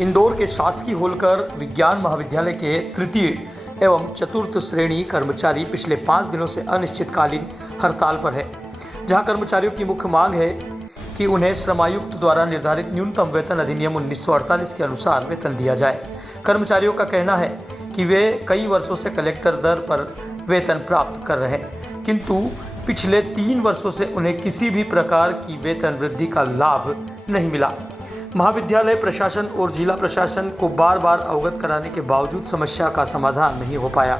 इंदौर के शासकीय होलकर विज्ञान महाविद्यालय के तृतीय एवं चतुर्थ श्रेणी कर्मचारी पिछले 5 दिनों से अनिश्चितकालीन हड़ताल पर है, जहां कर्मचारियों की मुख्य मांग है कि उन्हें श्रमायुक्त द्वारा निर्धारित न्यूनतम वेतन अधिनियम 1948 के अनुसार वेतन दिया जाए। कर्मचारियों का कहना है कि वे कई वर्षों से कलेक्टर दर पर वेतन प्राप्त कर रहे हैं, किंतु पिछले 3 वर्षों से उन्हें किसी भी प्रकार की वेतन वृद्धि का लाभ नहीं मिला। महाविद्यालय प्रशासन और जिला प्रशासन को बार बार अवगत कराने के बावजूद समस्या का समाधान नहीं हो पाया।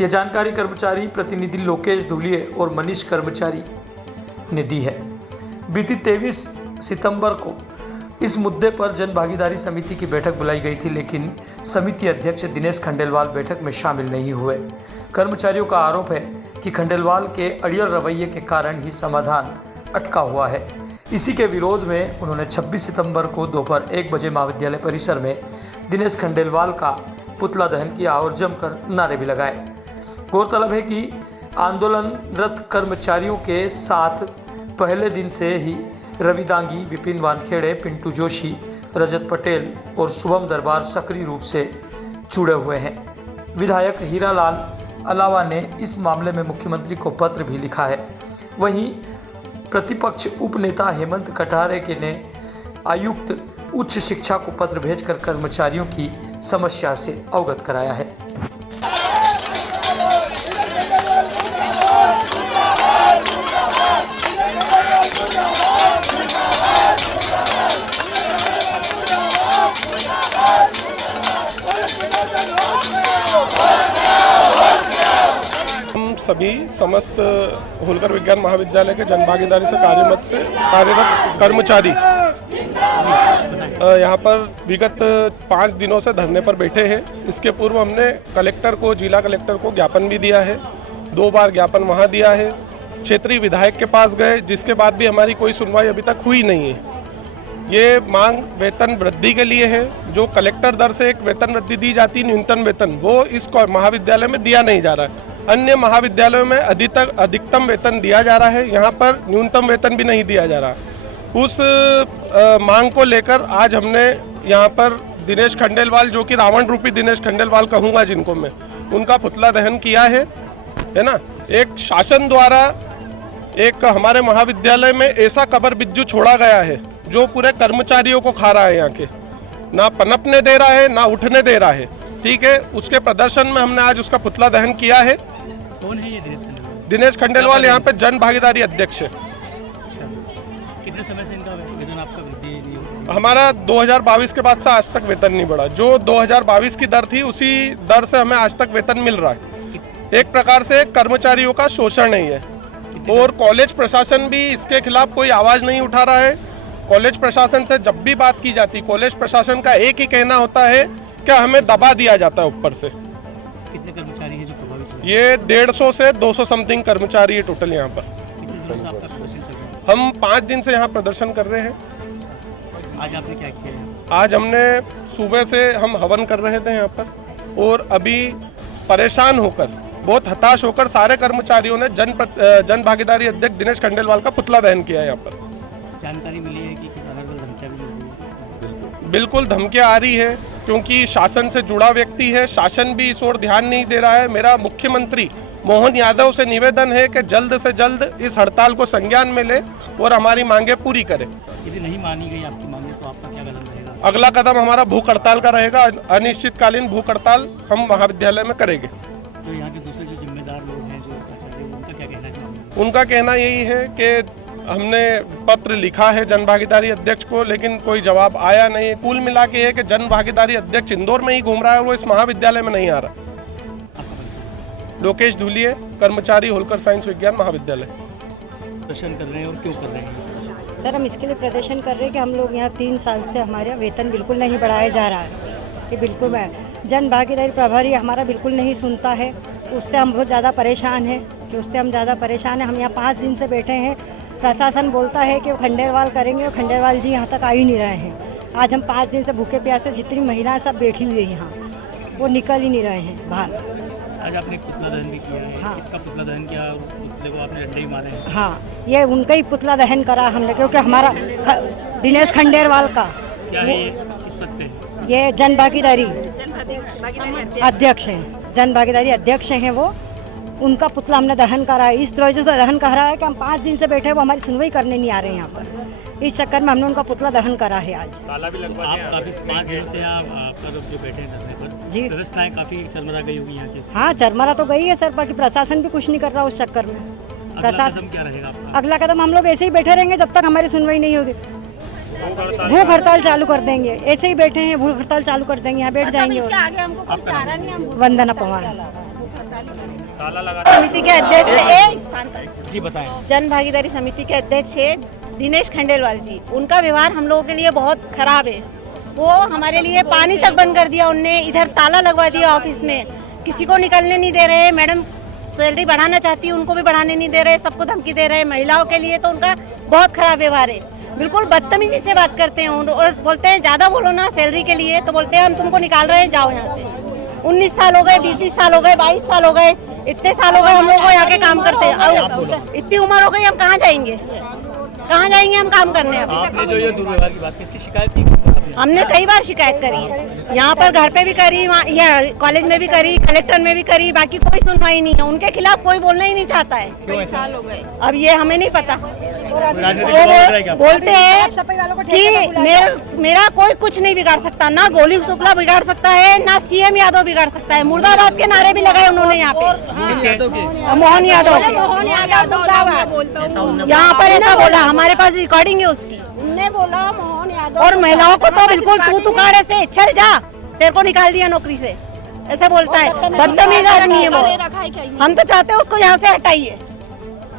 यह जानकारी कर्मचारी प्रतिनिधि लोकेश धुलिये और मनीष कर्मचारी ने दी है। बीती 23 सितंबर को इस मुद्दे पर जन भागीदारी समिति की बैठक बुलाई गई थी, लेकिन समिति अध्यक्ष दिनेश खंडेलवाल बैठक में शामिल नहीं हुए। कर्मचारियों का आरोप है कि खंडेलवाल के अड़ियल रवैये के कारण ही समाधान अटका हुआ है। इसी के विरोध में उन्होंने 26 सितंबर को दोपहर 1 बजे महाविद्यालय परिसर में दिनेश खंडेलवाल का पुतला दहन किया और जमकर नारे भी लगाए। गौरतलब है कि आंदोलनरत कर्मचारियों के साथ पहले दिन से ही रवि दांगी, विपिन वानखेड़े, पिंटू जोशी, रजत पटेल और शुभम दरबार सक्रिय रूप से जुड़े हुए हैं। विधायक हीरालाल अलावा ने इस मामले में मुख्यमंत्री को पत्र भी लिखा है। वहीं प्रतिपक्ष उपनेता हेमंत कटारे ने आयुक्त उच्च शिक्षा को पत्र भेजकर कर्मचारियों की समस्या से अवगत कराया है। सभी समस्त होलकर विज्ञान महाविद्यालय के जनभागीदारी से कार्यरत कर्मचारी यहाँ पर विगत 5 दिनों से धरने पर बैठे हैं। इसके पूर्व हमने कलेक्टर को, जिला कलेक्टर को ज्ञापन भी दिया है। 2 बार ज्ञापन वहाँ दिया है। क्षेत्रीय विधायक के पास गए, जिसके बाद भी हमारी कोई सुनवाई अभी तक हुई नहीं है। ये मांग वेतन वृद्धि के लिए है। जो कलेक्टर दर से एक वेतन वृद्धि दी जाती है, न्यूनतम वेतन, वो इस महाविद्यालय में दिया नहीं जा रहा है। अन्य महाविद्यालयों में अधिकतम वेतन दिया जा रहा है, यहाँ पर न्यूनतम वेतन भी नहीं दिया जा रहा। उस मांग को लेकर आज हमने यहाँ पर दिनेश खंडेलवाल, जो कि रावण रूपी दिनेश खंडेलवाल कहूँगा जिनको मैं, उनका पुतला दहन किया है ना। एक शासन द्वारा एक हमारे महाविद्यालय में ऐसा कबर बिज्जू छोड़ा गया है जो पूरे कर्मचारियों को खा रहा है, यहाँ के ना पनपने दे रहा है ना उठने दे रहा है। ठीक है, उसके प्रदर्शन में हमने आज उसका पुतला दहन किया है। कौन है ये दिनेश खंडेलवाल? दिनेश खंडेलवाल यहाँ पे जन भागीदारी अध्यक्ष है। कितने समय से इनका वेतन आपका वृद्धि नहीं हुआ? हमारा 2022 के बाद से आज तक वेतन नहीं बढ़ा। जो 2022 की दर थी उसी दर से हमें आज तक वेतन मिल रहा है। एक प्रकार से कर्मचारियों का शोषण नहीं है। और कॉलेज प्रशासन भी इसके खिलाफ कोई आवाज़ नहीं उठा रहा है। कॉलेज प्रशासन से जब भी बात की जाती, कॉलेज प्रशासन का एक ही कहना होता है कि हमें दबा दिया जाता है ऊपर से। कितने कर्मचारी हैं जो प्रभावित हुए? ये 150 से 200 समथिंग कर्मचारी है टोटल यहाँ पर। कितने दिनों से आपका प्रदर्शन चल रहा है? हम 5 दिन से यहाँ प्रदर्शन कर रहे हैं। आज आपने क्या किया है? आज हमने सुबह से हम हवन कर रहे थे यहाँ पर, और अभी परेशान होकर, बहुत हताश होकर सारे कर्मचारियों ने जन भागीदारी अध्यक्ष दिनेश खंडेलवाल का पुतला दहन किया है यहाँ पर। जानकारी मिली है कि अलग-अलग धमकियाँ भी मिल रही है? बिल्कुल धमकियाँ आ रही है, क्योंकि शासन से जुड़ा व्यक्ति है। शासन भी इस ओर ध्यान नहीं दे रहा है। मेरा मुख्यमंत्री मोहन यादव से निवेदन है कि जल्द से जल्द इस हड़ताल को संज्ञान में ले और हमारी मांगे पूरी करें। यदि नहीं मानी गई आपकी मांगे तो आपका क्या कदम रहेगा? अगला कदम हमारा भूख हड़ताल का रहेगा। अनिश्चितकालीन भूख हड़ताल हम महाविद्यालय में करेंगे। तो यहाँ के दूसरे जो जिम्मेदार लोग हैं, जो प्राचार्य, उनका क्या कहना है इस मामले में? उनका कहना यही है कि हमने पत्र लिखा है जन भागीदारी अध्यक्ष को, लेकिन कोई जवाब आया नहीं है। कुल मिला के है कि जन भागीदारी अध्यक्ष इंदौर में ही घूम रहा है और वो इस महाविद्यालय में नहीं आ रहा। लोकेश धुलिये, कर्मचारी होलकर साइंस विज्ञान महाविद्यालय। प्रदर्शन कर रहे हैं और क्यों कर रहे हैं? सर, हम इसके लिए प्रदर्शन कर रहे हैं कि हम लोग यहाँ 3 साल से हमारा वेतन बिल्कुल नहीं बढ़ाया जा रहा है। कि बिल्कुल जन भागीदारी प्रभारी हमारा बिल्कुल नहीं सुनता है। उससे हम बहुत ज़्यादा परेशान हैं कि उससे हम ज़्यादा परेशान हैं। हम यहाँ 5 दिन से बैठे हैं। प्रशासन बोलता है कि वो खंडेलवाल करेंगे, और खंडेलवाल जी यहाँ तक आ ही नहीं रहे हैं। आज हम 5 दिन से भूखे प्यासे जितनी महिलाएं सब बैठी हुई है यहाँ, वो निकल ही नहीं रहे हैं बाहर। आज आपने पुतला दहन भी किया है। हाँ। किसका पुतला दहन किया? पुतले को आपने डंडे ही मारे हैं? हाँ, ये उनका ही पुतला दहन करा हमने, क्योंकि हमारा दिनेश खंडेलवाल का। क्या है ये? किस पद पे? ये जन भागीदारी अध्यक्ष हैं, जन भागीदारी अध्यक्ष हैं वो। उनका पुतला हमने दहन करा है। इस वजह से दहन करा है कि हम 5 दिन से बैठे, वो हमारी सुनवाई करने नहीं आ रहे हैं यहाँ पर। इस चक्कर में हमने उनका पुतला दहन करा है आज। आप काफी 5 दिनों से आप लोग जो बैठे हैं धरने पर, जी। व्यवस्थाएं काफी चरमरा गई होगी यहाँ की। हाँ, चरमरा तो गई है सर, बाकी प्रशासन भी कुछ नहीं कर रहा उस चक्कर में। अगला प्रशासन कदम क्या रहेगा आपका? अगला कदम हम लोग ऐसे ही बैठे रहेंगे जब तक हमारी सुनवाई नहीं होगी। भूख हड़ताल चालू कर देंगे, ऐसे ही बैठे हैं, भूख हड़ताल चालू कर देंगे, यहाँ बैठ जाएंगे। वंदना पवार, समिति के अध्यक्ष जी बताएं। जन भागीदारी समिति के अध्यक्ष है दिनेश खंडेलवाल जी। उनका व्यवहार हम लोगों के लिए बहुत खराब है। वो हमारे लिए पानी तक बंद कर दिया उनने, इधर ताला लगवा दिया ऑफिस में, किसी को निकलने नहीं दे रहे। मैडम सैलरी बढ़ाना चाहती है, उनको भी बढ़ाने नहीं दे रहे, सबको धमकी दे रहे हैं। महिलाओं के लिए तो उनका बहुत खराब व्यवहार है, बिल्कुल बदतमीजी से बात करते हैं और बोलते हैं ज़्यादा बोलो ना सैलरी के लिए, तो बोलते हैं हम तुमको निकाल रहे हैं, जाओ यहाँ से। 19 साल हो गए, 20 साल हो गए, 22 साल हो गए, इतने साल हो गए हम लोग को यहाँ के काम करते हैं। इतनी उम्र हो गई, हम कहाँ जाएंगे, कहाँ जाएंगे हम काम करने? आपने जो ये दुर्व्यवहार की बात की, इसकी शिकायत की? हमने कई बार शिकायत करी, यहाँ पर घर पे भी करी, या कॉलेज में भी करी, कलेक्टर में भी करी, बाकी कोई सुनवाई नहीं है। उनके खिलाफ कोई बोलना ही नहीं चाहता है। कई साल हो गए। अब ये हमें नहीं पता। राजनीतिक बोलते हैं कि मेरा कोई कुछ नहीं बिगाड़ सकता, ना गोली शुक्ला बिगाड़ सकता है, ना सीएम यादव बिगाड़ सकता है। मुर्दाबाद के नारे भी लगाए उन्होंने यहाँ पे। मोहन यादव यहाँ पर ऐसा बोला, हमारे पास रिकॉर्डिंग है उसकी। उनने बोला मोहन यादव, और महिलाओं को तो बिल्कुल तू तुकारे से चल जा, तेरे को निकाल दिया नौकरी से, ऐसा बोलता है। बदतमीज आदमी है वो। हम तो चाहते हैं उसको यहाँ से हटाइए।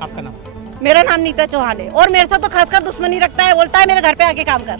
आपका नाम? मेरा नाम नीता चौहान है, और मेरे साथ तो खासकर दुश्मनी रखता है, बोलता है मेरे घर पे आके काम कर।